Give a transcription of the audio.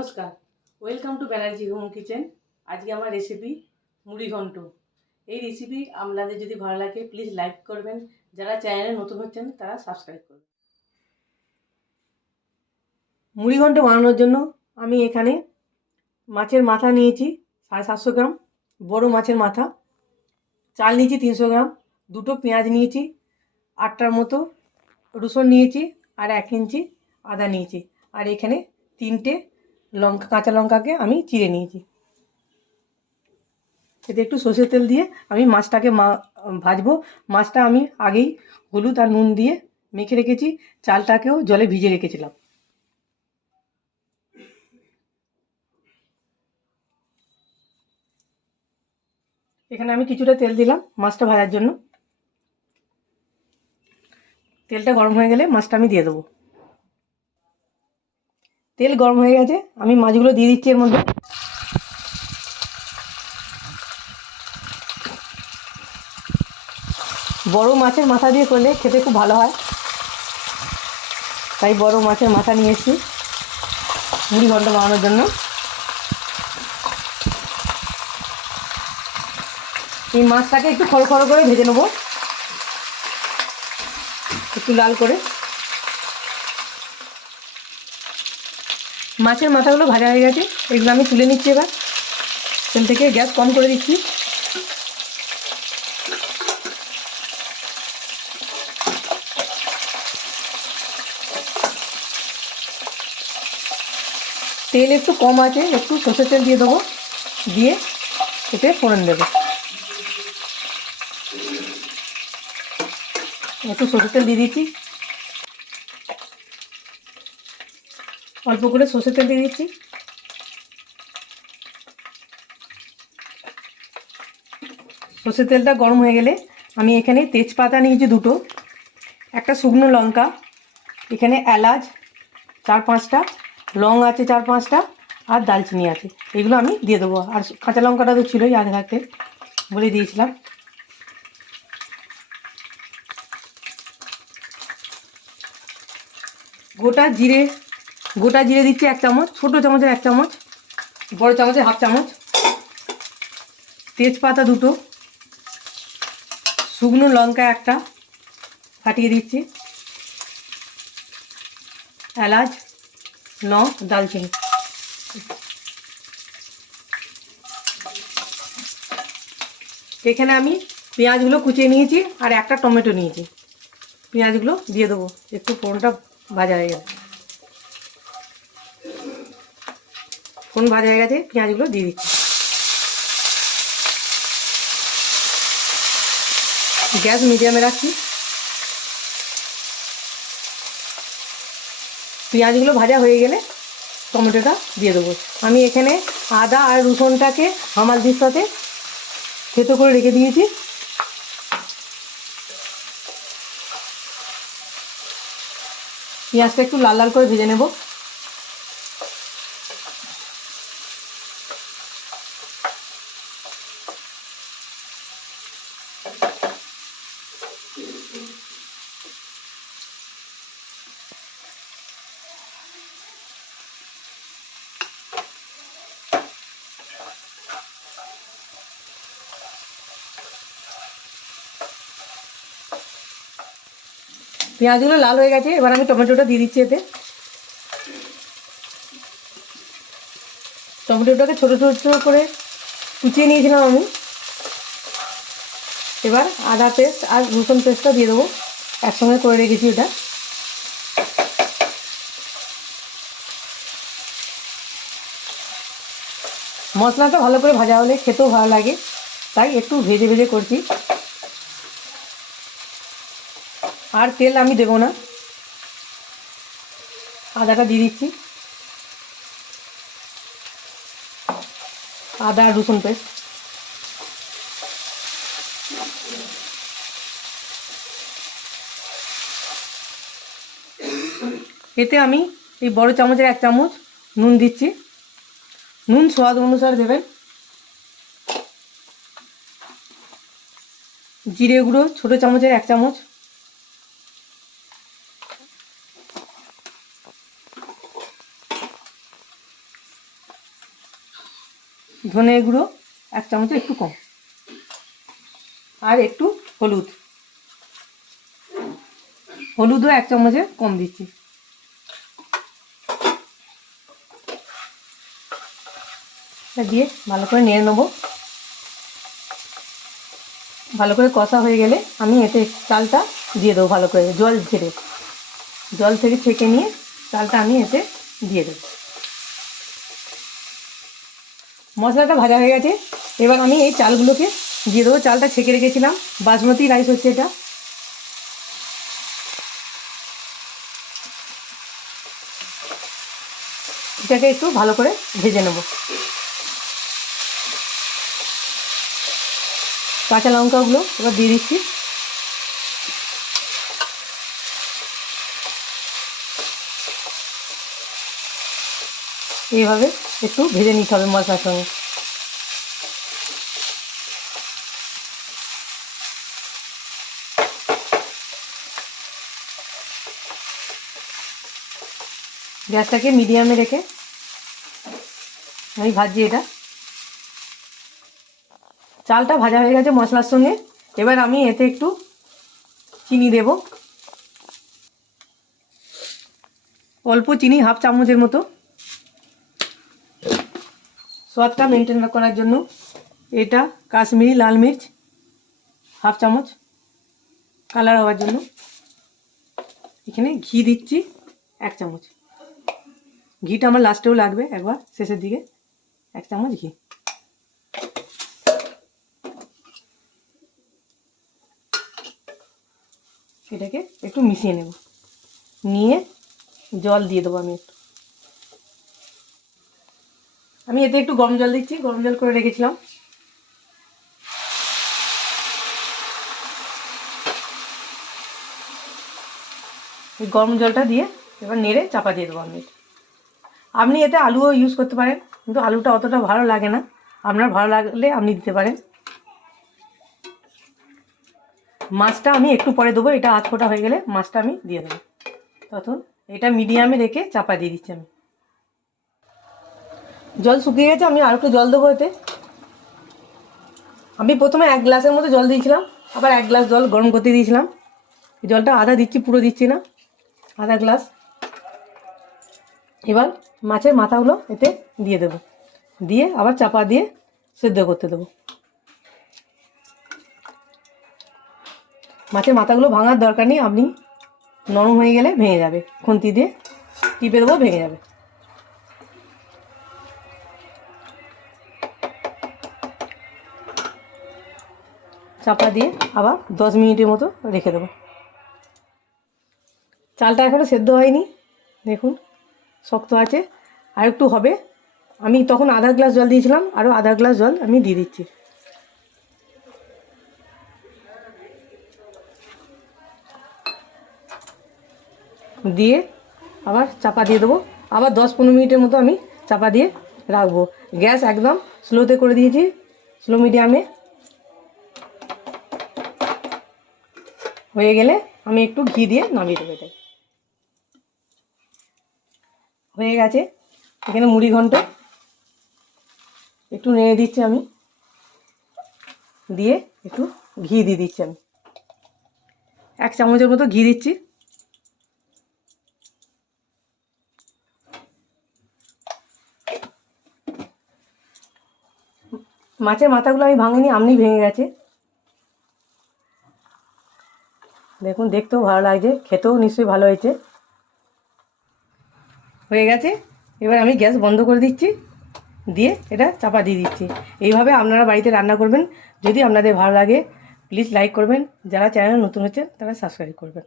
নমস্কার। Welcome to Banerjee home kitchen আজকে আমার রেসিপি মুড়ি ঘন্ট। এই রেসিপি আপনাদের যদি ভালো লাগে প্লিজ লাইক করবেন। যারা চ্যানেলে নতুন হচ্ছেন, তারা সাবস্ক্রাইব করবেন। মুড়ি ঘন্ট বানানোর জন্য আমি এখানে মাছের মাথা নিয়েছি, সাড়ে সাতশো গ্রাম। বড় মাছের মাথা। চাল নিয়েছি তিনশো গ্রাম। দুটো পেঁয়াজ নিয়েছি, আটটার মতো রসুন নিয়েছি, আর এক ইঞ্চি আদা নিয়েছি। আর এখানে তিনটে লঙ্কা, কাঁচা লঙ্কাকে আমি চিড়ে নিয়েছি। এতে একটু সর্ষের তেল দিয়ে আমি মাছটাকে মা, ভাজবো। মাছটা আমি আগেই হলুদ আর নুন দিয়ে মেখে রেখেছি। চালটাকেও জলে ভিজে রেখেছিলাম। এখানে আমি কিছুটা তেল দিলাম মাছটা ভাজার জন্য। তেলটা গরম হয়ে গেলে মাছটা আমি দিয়ে দেবো। তেল গরম হয়ে গেছে, আমি মাছগুলো দিয়ে দিচ্ছি এর মধ্যে। বড় মাছের মাথা দিয়ে করলে খেতে খুব ভালো হয়। তাই বড় মাছের মাথা নিয়ে এসেছি মুড়ি ঘন্ট বানানোর জন্য। এই মাছটাকে একটু খড় খড় করে ভেজে নেব। একটু লাল করে। মাছের মাথাগুলো ভাজা হয়ে গেছে, এগুলো আমি তুলে নিচ্ছি এবার। তেল থেকে গ্যাস কম করে দিচ্ছি। তেল একটু কম আছে, একটু সর্ষের তেল দিয়ে দেবো, দিয়ে এতে ফোড়ন দেবো। একটু সর্ষের তেল দিয়ে দিচ্ছি। অল্প করে সর্ষের তেল দিয়ে দিচ্ছি। সর্ষের তেলটা গরম হয়ে গেলে আমি এখানে তেজপাতা নিয়েছি দুটো, একটা শুকনো লঙ্কা, এখানে এলাচ চার পাঁচটা, লং আছে চার পাঁচটা, আর দালচিনি আছে। এগুলো আমি দিয়ে দেবো। আর কাঁচা লঙ্কাটা তো ছিলই আগে থাকতে, বলে দিয়েছিলাম। গোটা জিরে গোটা জিরে দিচ্ছি এক চামচ, ছোটো চামচের এক চামচ, বড় চামচের হাফ চামচ, তেজপাতা দুটো, শুকনো লঙ্কা একটা ফাটিয়ে দিচ্ছি, এলাচ, লং দালচিনি এখানে আমি পেঁয়াজগুলো কুচিয়ে নিয়েছি আর একটা টমেটো নিয়েছি। পেঁয়াজগুলো দিয়ে দেবো, একটু ফোনটা ভাজা হয়ে গেছে। ফোন ভাজা হয়ে গেছে, পেঁয়াজগুলো দিয়ে দিচ্ছি। গ্যাস মিডিয়ামে রাখছি। পেঁয়াজগুলো ভাজা হয়ে গেলে টমেটোটা দিয়ে দেবো। আমি এখানে আদা আর রসুনটাকে হামাল দির সাথে থেতো করে রেখে দিয়েছি। পেঁয়াজটা একটু লাল লাল করে ভেজে নেব। পেঁয়াজগুলো লাল হয়ে গেছে, এবার আমি টমেটোটা দিয়ে দিচ্ছি এতে। টমেটোটাকে ছোটো ছোটো ছোটো করে কুচিয়ে নিয়েছিলাম আমি। এবার আদা পেস্ট আর রসুন পেস্টটা দিয়ে দেবো। একসঙ্গে করে রেখেছি ওটা মশলাটা ভালো করে ভাজা হলে খেতেও ভালো লাগে। তাই একটু ভেজে ভেজে করছি। আর তেল আমি দেবো না। আদাটা দিয়ে দিচ্ছি। আদা আর রসুন পেস্ট। এতে আমি এই বড় চামচের এক চামচ নুন দিচ্ছি। নুন স্বাদ অনুসারে দেবেন। জিরে গুঁড়ো, ছোটো চামচের এক চামচ। ধনে গুঁড়ো, এক চামচের একটু কম। আর একটু হলুদ। হলুদও এক চামচের কম দিচ্ছি। দিয়ে ভালো করে নিয়ে নেব। ভালো করে কষা হয়ে গেলে আমি এতে চালটা দিয়ে দেবো ভালো করে, জল ছেড়ে। জল থেকে ছেঁকে নিয়ে চালটা আমি এতে দিয়ে দেবো। মশলাটা ভাজা হয়ে গেছে। এবার আমি এই চালগুলোকে দিয়ে দেবো। চালটা ছেঁকে রেখেছিলাম। বাসমতি রাইস হচ্ছে এটা। এটাকে একটু ভালো করে ভেজে নেব। কাঁচা লঙ্কাগুলো এবার দিয়ে দিচ্ছি। এইভাবে একটু ভেজে নিতে হবে মশলার সঙ্গে। গ্যাসটাকে মিডিয়ামে রেখে আমি ভাজছি এটা। চালটা ভাজা হয়ে গেছে মশলার সঙ্গে। এবার আমি এতে একটু চিনি দেব। অল্প চিনি, হাফ চামচের মতো। স্বাদটা মেনটেন করার জন্য এটা কাশ্মীরি লাল মির্চ, হাফ চামচ কালার হওয়ার জন্য। এখানে ঘি দিচ্ছি এক চামচ। ঘিটা আমার লাস্টেও লাগবে একবার, শেষের দিকে এক চামচ ঘি। এটাকে একটু মিশিয়ে নেব। নিয়ে জল দিয়ে দেবো আমি একটু। আমি এতে একটু গরম জল দিচ্ছি, গরম জল করে রেখেছিলাম। এই গরম জলটা দিয়ে এবার নেড়ে চাপা দিয়ে দেবো আমি। আপনি এতে আলুও ইউজ করতে পারেন, কিন্তু আলুটা অতটা ভালো লাগে না। আপনার ভালো লাগলে আপনি দিতে পারেন। মাছটা আমি একটু পরে দেবো, এটা আধ ফোটা হয়ে গেলে মাছটা আমি দিয়ে দেবো। তখন এটা মিডিয়ামে রেখে চাপা দিয়ে দিচ্ছি আমি। জল শুকিয়ে গেছে, আমি আর একটু জল দেবো এতে। আমি প্রথমে এক গ্লাসের মতো জল দিয়েছিলাম, আবার এক গ্লাস জল গরম করতে দিয়েছিলাম। জলটা আধা দিচ্ছি, পুরো দিচ্ছি না আধা গ্লাস। এবার মাছের মাথাগুলো এতে দিয়ে দেবো। দিয়ে আবার চাপা দিয়ে সেদ্ধ করতে দেবো। মাছের মাথাগুলো ভাঙার দরকার নেই, আপনি নরম হয়ে গেলে ভেঙে যাবে। খুন্তি দিয়ে টিপে দেবো, ভেঙে যাবে। চাপা দিয়ে আবার দশ মিনিটের মতো রেখে দেবো। চালটা এখনও সেদ্ধ হয়নি, দেখুন, শক্ত আছে। আর একটু হবে, আমি তখন আধা গ্লাস জল দিয়েছিলাম আরও আধা গ্লাস জল আমি দিয়ে দিচ্ছি। দিয়ে আবার চাপা দিয়ে দেবো। আবার দশ পনেরো মিনিটের মতো আমি চাপা দিয়ে রাখব। গ্যাস একদম স্লোতে করে দিয়েছি, স্লো মিডিয়ামে। হয়ে গেলে আমি একটু ঘি দিয়ে নামিয়ে দেবো এটাই হয়ে গেছে। এখানে মুড়ি ঘন্ট একটু নেড়ে দিচ্ছি আমি। দিয়ে একটু ঘি দিয়ে দিচ্ছি আমি। এক চামচের মতো ঘি দিচ্ছি। মাছের মাথাগুলো আমি ভাঙিনি, আমনি ভেঙে গেছে। দেখুন, দেখতেও ভালো লাগছে, খেতেও নিশ্চয়ই ভালো হয়েছে। হয়ে গেছে। এবার আমি গ্যাস বন্ধ করে দিচ্ছি, দিয়ে এটা চাপা দিয়ে দিচ্ছি। এইভাবে আপনারা বাড়িতে রান্না করবেন। যদি আপনাদের ভালো লাগে প্লিজ লাইক করবেন। যারা চ্যানেল নতুন হচ্ছেন, তারা সাবস্ক্রাইব করবেন.